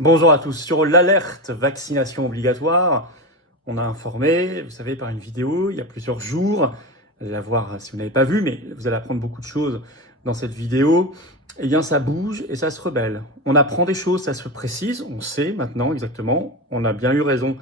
Bonjour à tous. Sur l'alerte vaccination obligatoire, on a informé, vous savez, par une vidéo il y a plusieurs jours. Vous allez la voir si vous n'avez pas vu, mais vous allez apprendre beaucoup de choses dans cette vidéo. Eh bien, ça bouge et ça se rebelle. On apprend des choses, ça se précise, on sait maintenant exactement. On a bien eu raison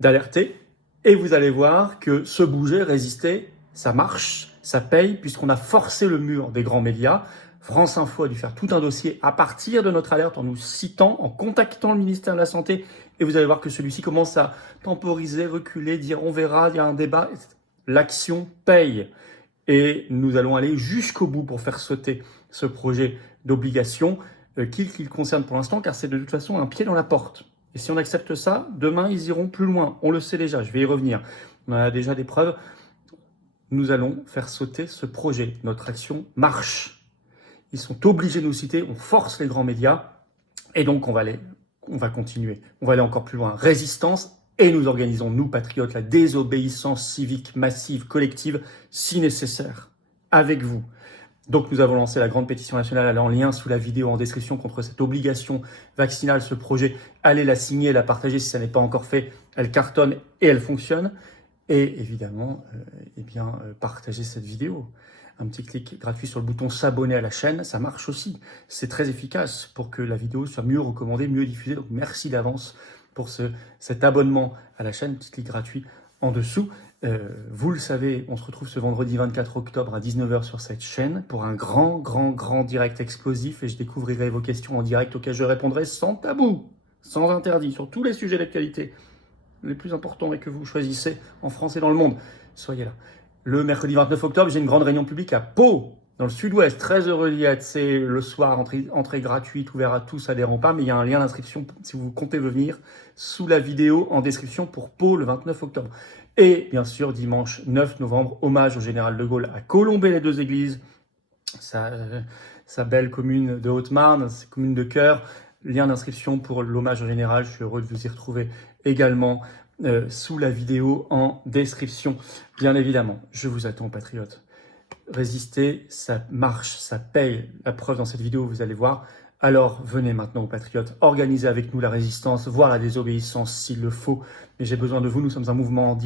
d'alerter. Et vous allez voir que se bouger, résister, ça marche, ça paye, puisqu'on a forcé le mur des grands médias. France Info a dû faire tout un dossier à partir de notre alerte en nous citant, en contactant le ministère de la Santé. Et vous allez voir que celui-ci commence à temporiser, reculer, dire on verra, il y a un débat. L'action paye. Et nous allons aller jusqu'au bout pour faire sauter ce projet d'obligation, qu'il concerne pour l'instant, car c'est de toute façon un pied dans la porte. Et si on accepte ça, demain, ils iront plus loin. On le sait déjà, je vais y revenir. On a déjà des preuves. Nous allons faire sauter ce projet. Notre action marche. Ils sont obligés de nous citer, on force les grands médias, et donc on va continuer. On va aller encore plus loin. Résistance, et nous organisons, nous patriotes, la désobéissance civique massive, collective, si nécessaire, avec vous. Donc nous avons lancé la grande pétition nationale, elle est en lien sous la vidéo en description contre cette obligation vaccinale, ce projet. Allez la signer, la partager si ça n'est pas encore fait. Elle cartonne et elle fonctionne. Et évidemment, partagez cette vidéo. Un petit clic gratuit sur le bouton s'abonner à la chaîne, ça marche aussi. C'est très efficace pour que la vidéo soit mieux recommandée, mieux diffusée. Donc merci d'avance pour cet abonnement à la chaîne, petit clic gratuit en dessous. Vous le savez, on se retrouve ce vendredi 24 octobre à 19h sur cette chaîne pour un grand direct explosif et je découvrirai vos questions en direct auxquelles je répondrai sans tabou, sans interdit, sur tous les sujets d'actualité les plus importants et que vous choisissez en France et dans le monde. Soyez là. Le mercredi 29 octobre, j'ai une grande réunion publique à Pau, dans le sud-ouest. Très heureux d'y être. C'est le soir, entrée gratuite, ouvert à tous, adhérents pas. Mais il y a un lien d'inscription, si vous comptez venir, sous la vidéo en description pour Pau le 29 octobre. Et bien sûr, dimanche 9 novembre, hommage au général de Gaulle à Colombey-les-Deux-Églises, sa belle commune de Haute-Marne, sa commune de cœur. Lien d'inscription pour l'hommage au général. Je suis heureux de vous y retrouver également. Sous la vidéo en description. Bien évidemment, je vous attends, patriotes. Résistez, ça marche, ça paye. La preuve dans cette vidéo, vous allez voir. Alors, venez maintenant, patriotes, organisez avec nous la résistance, voire la désobéissance s'il le faut. Mais j'ai besoin de vous, nous sommes un mouvement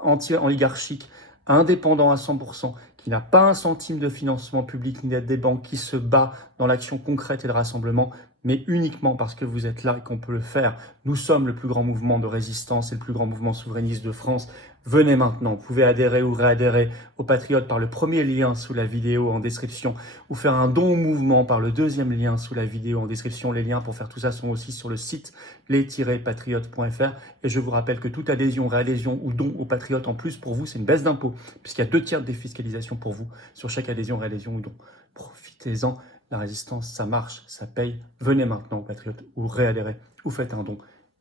anti-oligarchique, indépendant à 100%, qui n'a pas un centime de financement public ni d'aide des banques, qui se bat dans l'action concrète et de rassemblement, mais uniquement parce que vous êtes là et qu'on peut le faire. Nous sommes le plus grand mouvement de résistance et le plus grand mouvement souverainiste de France. Venez maintenant, vous pouvez adhérer ou réadhérer aux Patriotes par le premier lien sous la vidéo en description ou faire un don au mouvement par le deuxième lien sous la vidéo en description. Les liens pour faire tout ça sont aussi sur le site les-patriotes.fr et je vous rappelle que toute adhésion, réadhésion ou don aux Patriotes en plus pour vous, c'est une baisse d'impôt puisqu'il y a 2/3 de défiscalisation pour vous sur chaque adhésion, réadhésion ou don. Profitez-en. La résistance, ça marche, ça paye. Venez maintenant, patriotes, ou réadhérez, ou faites un don,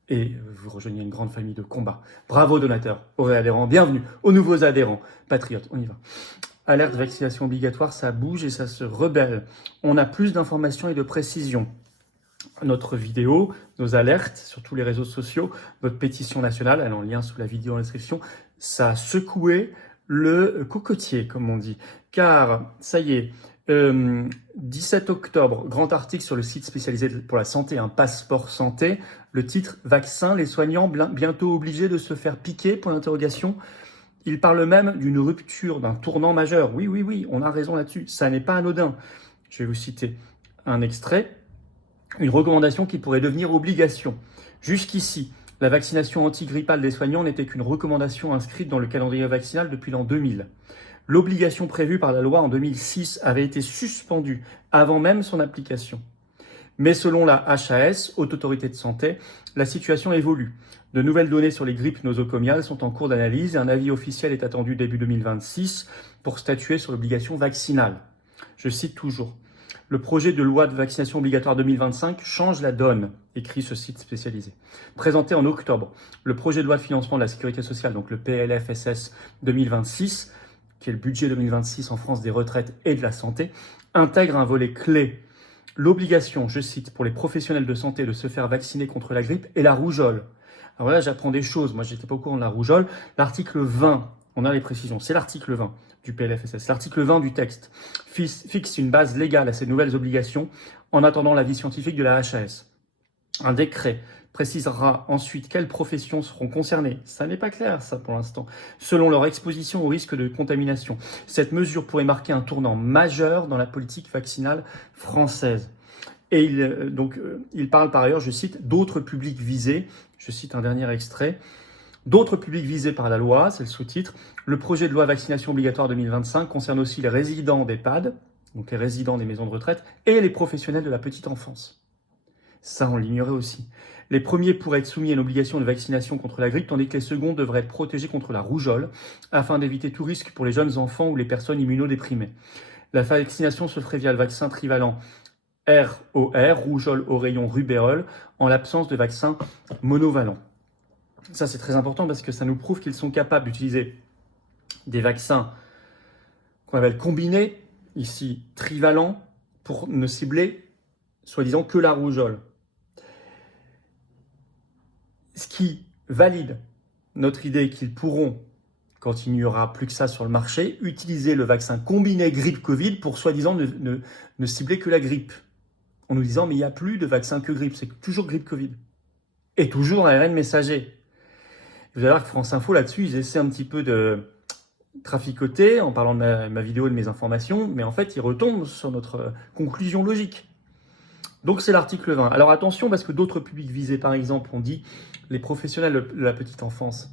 et vous rejoignez une grande famille de combat. Bravo donateurs, aux réadhérents, bienvenue aux nouveaux adhérents. Patriotes, on y va. Alerte vaccination obligatoire, ça bouge et ça se rebelle. On a plus d'informations et de précisions. Notre vidéo, nos alertes sur tous les réseaux sociaux, notre pétition nationale, elle est en lien sous la vidéo en description, ça a secoué le cocotier, comme on dit. Car, ça y est, 17 octobre, grand article sur le site spécialisé pour la santé, un passeport santé. Le titre « Vaccin, les soignants bientôt obligés de se faire piquer ?» pour l'interrogation. Il parle même d'une rupture, d'un tournant majeur. Oui, on a raison là-dessus. Ça n'est pas anodin. Je vais vous citer un extrait. Une recommandation qui pourrait devenir obligation. Jusqu'ici, la vaccination antigrippale des soignants n'était qu'une recommandation inscrite dans le calendrier vaccinal depuis l'an 2000. L'obligation prévue par la loi en 2006 avait été suspendue avant même son application. Mais selon la HAS, Haute Autorité de Santé, la situation évolue. De nouvelles données sur les grippes nosocomiales sont en cours d'analyse et un avis officiel est attendu début 2026 pour statuer sur l'obligation vaccinale. Je cite toujours. Le projet de loi de vaccination obligatoire 2025 change la donne, écrit ce site spécialisé. Présenté en octobre, le projet de loi de financement de la sécurité sociale, donc le PLFSS 2026, qui est le budget 2026 en France des retraites et de la santé, intègre un volet clé. L'obligation, je cite, pour les professionnels de santé de se faire vacciner contre la grippe et la rougeole. Alors là, j'apprends des choses. Moi, j'étais pas au courant de la rougeole. L'article 20, on a les précisions, c'est l'article 20 du PLFSS. L'article 20 du texte fixe une base légale à ces nouvelles obligations en attendant l'avis scientifique de la HAS. Un décret précisera ensuite quelles professions seront concernées. Ça n'est pas clair, ça, pour l'instant. Selon leur exposition au risque de contamination. Cette mesure pourrait marquer un tournant majeur dans la politique vaccinale française. Et il parle par ailleurs, je cite, d'autres publics visés. Je cite un dernier extrait. D'autres publics visés par la loi, c'est le sous-titre. Le projet de loi vaccination obligatoire 2025 concerne aussi les résidents d'EHPAD, donc les résidents des maisons de retraite, et les professionnels de la petite enfance. Ça, on l'ignorait aussi. Les premiers pourraient être soumis à une obligation de vaccination contre la grippe, tandis que les seconds devraient être protégés contre la rougeole, afin d'éviter tout risque pour les jeunes enfants ou les personnes immunodéprimées. La vaccination se ferait via le vaccin trivalent ROR, rougeole, oreillon, rubéole, en l'absence de vaccin monovalent. Ça, c'est très important parce que ça nous prouve qu'ils sont capables d'utiliser des vaccins qu'on appelle combinés, ici trivalents, pour ne cibler, soi-disant, que la rougeole. Ce qui valide notre idée qu'ils pourront, quand il n'y aura plus que ça sur le marché, utiliser le vaccin combiné grippe-Covid pour, soi-disant, ne cibler que la grippe. En nous disant, mais il n'y a plus de vaccin que grippe, c'est toujours grippe-Covid. Et toujours ARN messager. Vous allez voir que France Info, là-dessus, ils essaient un petit peu de traficoter en parlant de ma vidéo et de mes informations, mais en fait, ils retombent sur notre conclusion logique. Donc, c'est l'article 20. Alors, attention, parce que d'autres publics visés, par exemple, on dit les professionnels de la petite enfance.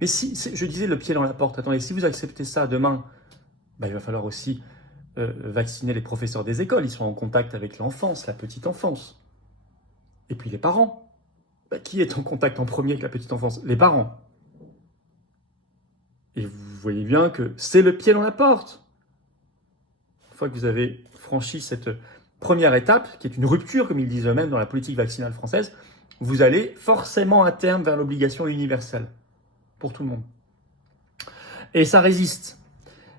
Mais si, je disais le pied dans la porte, attendez, si vous acceptez ça demain, il va falloir aussi vacciner les professeurs des écoles. Ils sont en contact avec l'enfance, la petite enfance. Et puis les parents. Qui est en contact en premier avec la petite enfance? Les parents. Et vous voyez bien que c'est le pied dans la porte. Une fois que vous avez franchi cette première étape, qui est une rupture, comme ils disent eux-mêmes, dans la politique vaccinale française, vous allez forcément à terme vers l'obligation universelle pour tout le monde. Et ça résiste.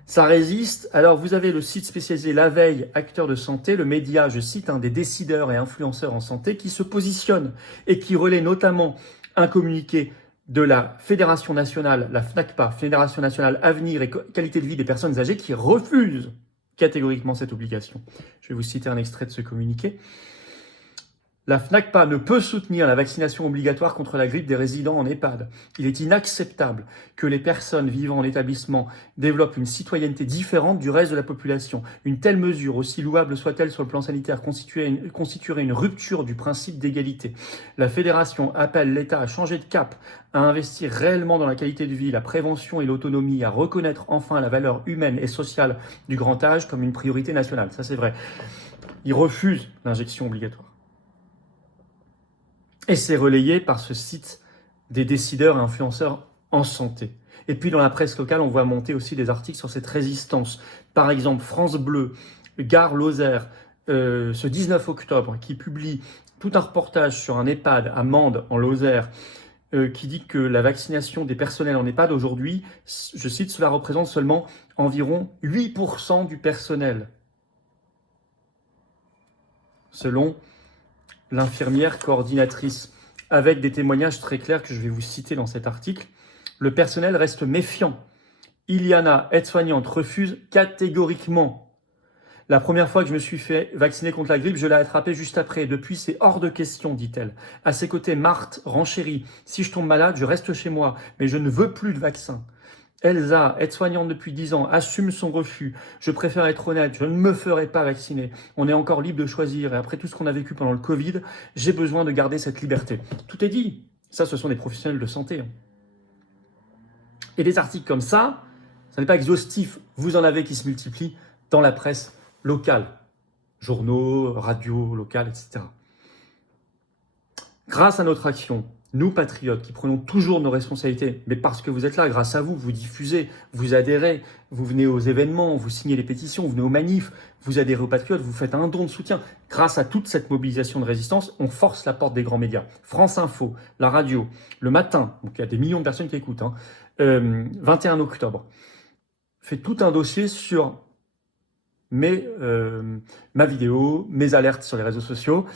Ça résiste. Alors, vous avez le site spécialisé La Veille, acteur de santé, le média, je cite, des décideurs et influenceurs en santé qui se positionnent et qui relaient notamment un communiqué de la Fédération nationale, la FNACPA, Fédération nationale Avenir et Qualité de vie des personnes âgées, qui refuse catégoriquement cette obligation. Je vais vous citer un extrait de ce communiqué. La FNACPA ne peut soutenir la vaccination obligatoire contre la grippe des résidents en EHPAD. Il est inacceptable que les personnes vivant en établissement développent une citoyenneté différente du reste de la population. Une telle mesure, aussi louable soit-elle sur le plan sanitaire, constituerait une rupture du principe d'égalité. La Fédération appelle l'État à changer de cap, à investir réellement dans la qualité de vie, la prévention et l'autonomie, à reconnaître enfin la valeur humaine et sociale du grand âge comme une priorité nationale. Ça, c'est vrai. Ils refusent l'injection obligatoire. Et c'est relayé par ce site des décideurs et influenceurs en santé. Et puis dans la presse locale, on voit monter aussi des articles sur cette résistance. Par exemple, France Bleu, Gare Lozère, ce 19 octobre, qui publie tout un reportage sur un EHPAD à Mende, en Lozère, qui dit que la vaccination des personnels en EHPAD aujourd'hui, je cite, cela représente seulement environ 8% du personnel. Selon l'infirmière coordinatrice, avec des témoignages très clairs que je vais vous citer dans cet article. Le personnel reste méfiant. Iliana, aide-soignante, refuse catégoriquement. La première fois que je me suis fait vacciner contre la grippe, je l'ai attrapée juste après. Depuis, c'est hors de question, dit-elle. À ses côtés, Marthe renchérit. Si je tombe malade, je reste chez moi, mais je ne veux plus de vaccin. Elsa, aide-soignante depuis 10 ans, assume son refus. Je préfère être honnête, je ne me ferai pas vacciner. On est encore libre de choisir et après tout ce qu'on a vécu pendant le Covid, j'ai besoin de garder cette liberté. Tout est dit. Ça, ce sont des professionnels de santé. Et des articles comme ça n'est pas exhaustif. Vous en avez qui se multiplient dans la presse locale. Journaux, radios locales, etc. Grâce à notre action, nous, patriotes, qui prenons toujours nos responsabilités, mais parce que vous êtes là, grâce à vous, vous diffusez, vous adhérez, vous venez aux événements, vous signez les pétitions, vous venez aux manifs, vous adhérez aux patriotes, vous faites un don de soutien. Grâce à toute cette mobilisation de résistance, on force la porte des grands médias. France Info, la radio, le matin, donc il y a des millions de personnes qui écoutent, 21 octobre, fait tout un dossier sur ma vidéo, mes alertes sur les réseaux sociaux.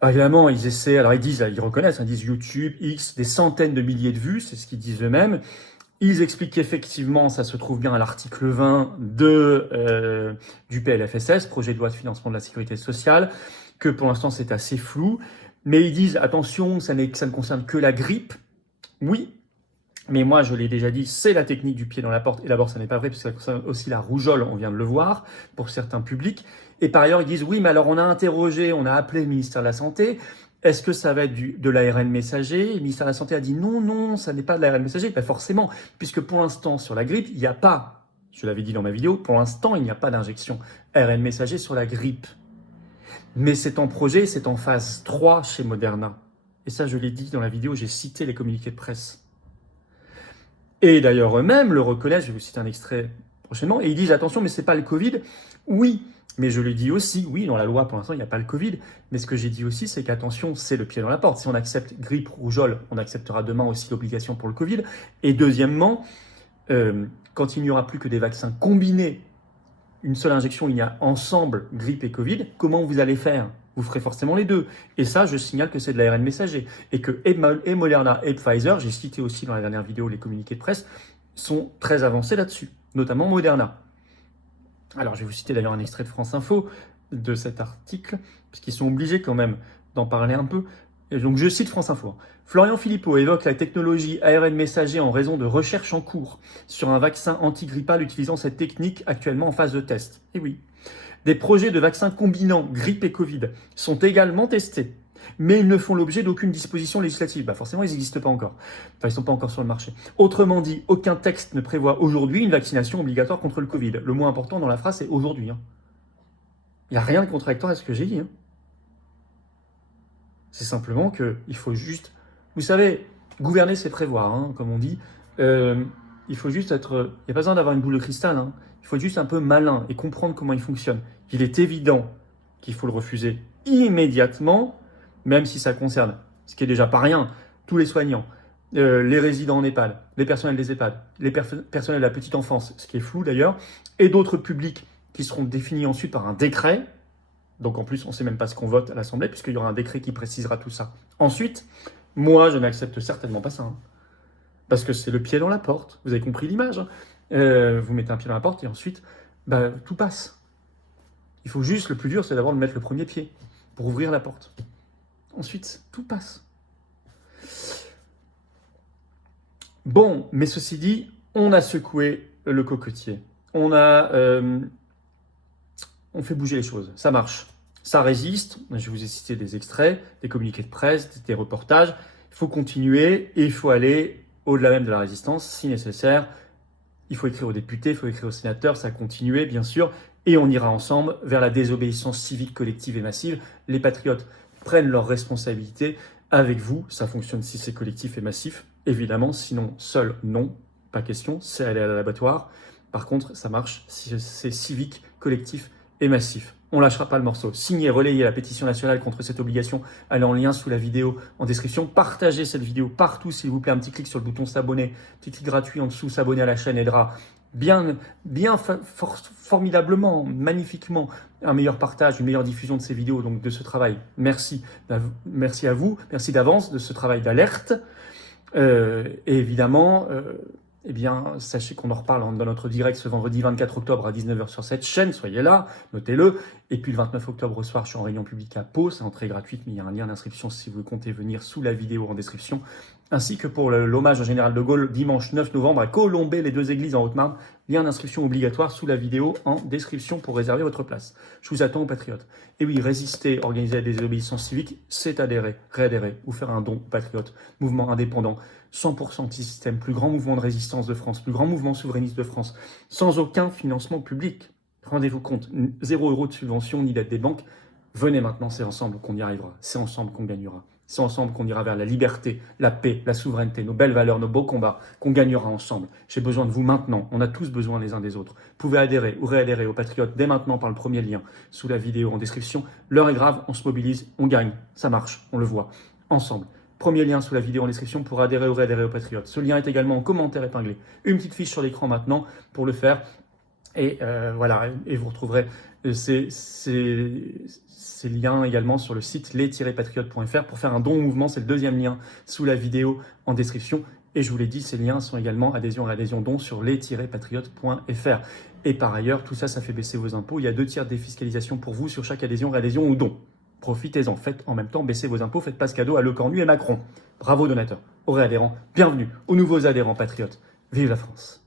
Alors évidemment, ils essaient, alors ils reconnaissent, ils disent YouTube, X, des centaines de milliers de vues, c'est ce qu'ils disent eux-mêmes. Ils expliquent qu'effectivement, ça se trouve bien à l'article 20 du PLFSS, projet de loi de financement de la sécurité sociale, que pour l'instant c'est assez flou, Mais ils disent, attention, ça ne concerne que la grippe. Oui, mais moi, je l'ai déjà dit, c'est la technique du pied dans la porte. Et d'abord, ça n'est pas vrai, puisque ça concerne aussi la rougeole, on vient de le voir, pour certains publics. Et par ailleurs, ils disent, oui, mais alors on a interrogé, on a appelé le ministère de la Santé. Est-ce que ça va être de l'ARN messager? Le ministère de la Santé a dit, non, non, ça n'est pas de l'ARN messager. Ben forcément, puisque pour l'instant, sur la grippe, il n'y a pas, je l'avais dit dans ma vidéo, pour l'instant, il n'y a pas d'injection ARN messager sur la grippe. Mais c'est en projet, c'est en phase 3 chez Moderna. Et ça, je l'ai dit dans la vidéo, j'ai cité les communiqués de presse. Et d'ailleurs, eux-mêmes le reconnaissent, je vais vous citer un extrait prochainement, et ils disent, attention, mais c'est pas le Covid. Oui, mais je le dis aussi, oui, dans la loi, pour l'instant, il n'y a pas le Covid. Mais ce que j'ai dit aussi, c'est qu'attention, c'est le pied dans la porte. Si on accepte grippe, rougeole, on acceptera demain aussi l'obligation pour le Covid. Et deuxièmement, quand il n'y aura plus que des vaccins combinés, une seule injection, il y a ensemble grippe et Covid, comment vous allez faire? Vous ferez forcément les deux. Et ça, je signale que c'est de l'ARN messager. Et que et Moderna et Pfizer, j'ai cité aussi dans la dernière vidéo les communiqués de presse, sont très avancés là-dessus, notamment Moderna. Alors, je vais vous citer d'ailleurs un extrait de France Info de cet article, puisqu'ils sont obligés quand même d'en parler un peu. Et donc, je cite France Info. Florian Philippot évoque la technologie ARN messager en raison de recherches en cours sur un vaccin antigrippal utilisant cette technique actuellement en phase de test. Et oui. Des projets de vaccins combinant grippe et Covid sont également testés, mais ils ne font l'objet d'aucune disposition législative. Forcément, ils n'existent pas encore. Ils ne sont pas encore sur le marché. Autrement dit, aucun texte ne prévoit aujourd'hui une vaccination obligatoire contre le Covid. Le mot important dans la phrase, c'est aujourd'hui. Il n'y a rien de contradictoire à ce que j'ai dit. C'est simplement qu'il faut juste... Vous savez, gouverner, c'est prévoir, comme on dit. Il faut juste être... Il n'y a pas besoin d'avoir une boule de cristal. Il faut être juste un peu malin et comprendre comment il fonctionne. Il est évident qu'il faut le refuser immédiatement, même si ça concerne, ce qui est déjà pas rien, tous les soignants, les résidents en EHPAD, les personnels des EHPAD, les personnels de la petite enfance, ce qui est flou d'ailleurs, et d'autres publics qui seront définis ensuite par un décret. Donc en plus, on ne sait même pas ce qu'on vote à l'Assemblée, puisqu'il y aura un décret qui précisera tout ça. Ensuite, moi, je n'accepte certainement pas ça. Parce que c'est le pied dans la porte. Vous avez compris l'image. Vous mettez un pied dans la porte et ensuite, tout passe. Il faut juste, le plus dur, c'est d'abord de mettre le premier pied pour ouvrir la porte. Ensuite, tout passe. Bon, mais ceci dit, on a secoué le cocotier. On fait bouger les choses. Ça marche. Ça résiste. Je vous ai cité des extraits, des communiqués de presse, des reportages. Il faut continuer et il faut aller au-delà même de la résistance, si nécessaire. Il faut écrire aux députés, il faut écrire aux sénateurs, ça a continué, bien sûr. Et on ira ensemble vers la désobéissance civique collective et massive. Les patriotes prennent leurs responsabilités avec vous. Ça fonctionne si c'est collectif et massif, évidemment. Sinon, seul, non. Pas question, c'est aller à l'abattoir. Par contre, ça marche si c'est civique, collectif et massif. On lâchera pas le morceau. Signez, relayez la pétition nationale contre cette obligation. Allez en lien sous la vidéo en description. Partagez cette vidéo partout, s'il vous plaît. Un petit clic sur le bouton s'abonner. Petit clic gratuit en dessous, s'abonner à la chaîne aidera formidablement, magnifiquement, un meilleur partage, une meilleure diffusion de ces vidéos, donc de ce travail. Merci. Merci à vous. Merci d'avance de ce travail d'alerte. Et évidemment... sachez qu'on en reparle dans notre direct ce vendredi 24 octobre à 19h sur cette chaîne. Soyez là, notez-le. Et puis le 29 octobre au soir, je suis en réunion publique à Pau. C'est entrée gratuite, mais il y a un lien d'inscription si vous comptez venir sous la vidéo en description. Ainsi que pour l'hommage au général de Gaulle, dimanche 9 novembre à Colombey, les 2 églises en Haute-Marne. Lien d'inscription obligatoire sous la vidéo en description pour réserver votre place. Je vous attends aux patriotes. Et oui, résister, organiser la désobéissance civique, c'est adhérer, réadhérer ou faire un don aux patriotes. Mouvement indépendant, 100% anti-système, plus grand mouvement de résistance de France, plus grand mouvement souverainiste de France, sans aucun financement public. Rendez-vous compte, 0 € de subvention ni d'aide des banques. Venez maintenant, c'est ensemble qu'on y arrivera, c'est ensemble qu'on gagnera. C'est ensemble qu'on ira vers la liberté, la paix, la souveraineté, nos belles valeurs, nos beaux combats, qu'on gagnera ensemble. J'ai besoin de vous maintenant. On a tous besoin les uns des autres. Vous pouvez adhérer ou réadhérer aux Patriotes dès maintenant par le premier lien sous la vidéo en description. L'heure est grave, on se mobilise, on gagne. Ça marche, on le voit. Ensemble. Premier lien sous la vidéo en description pour adhérer ou réadhérer aux Patriotes. Ce lien est également en commentaire épinglé. Une petite fiche sur l'écran maintenant pour le faire. Et voilà, et vous retrouverez ces liens également sur le site les-patriotes.fr pour faire un don au mouvement. C'est le 2e lien sous la vidéo en description. Et je vous l'ai dit, ces liens sont également adhésion et adhésion don sur les-patriotes.fr. Et par ailleurs, tout ça, ça fait baisser vos impôts. Il y a 2 tiers de défiscalisation pour vous sur chaque adhésion, réadhésion ou don. profitez-en, faites en même temps baisser vos impôts, faites pas ce cadeau à Lecornu et Macron. Bravo donateurs, aux réadhérents, bienvenue aux nouveaux adhérents patriotes. Vive la France!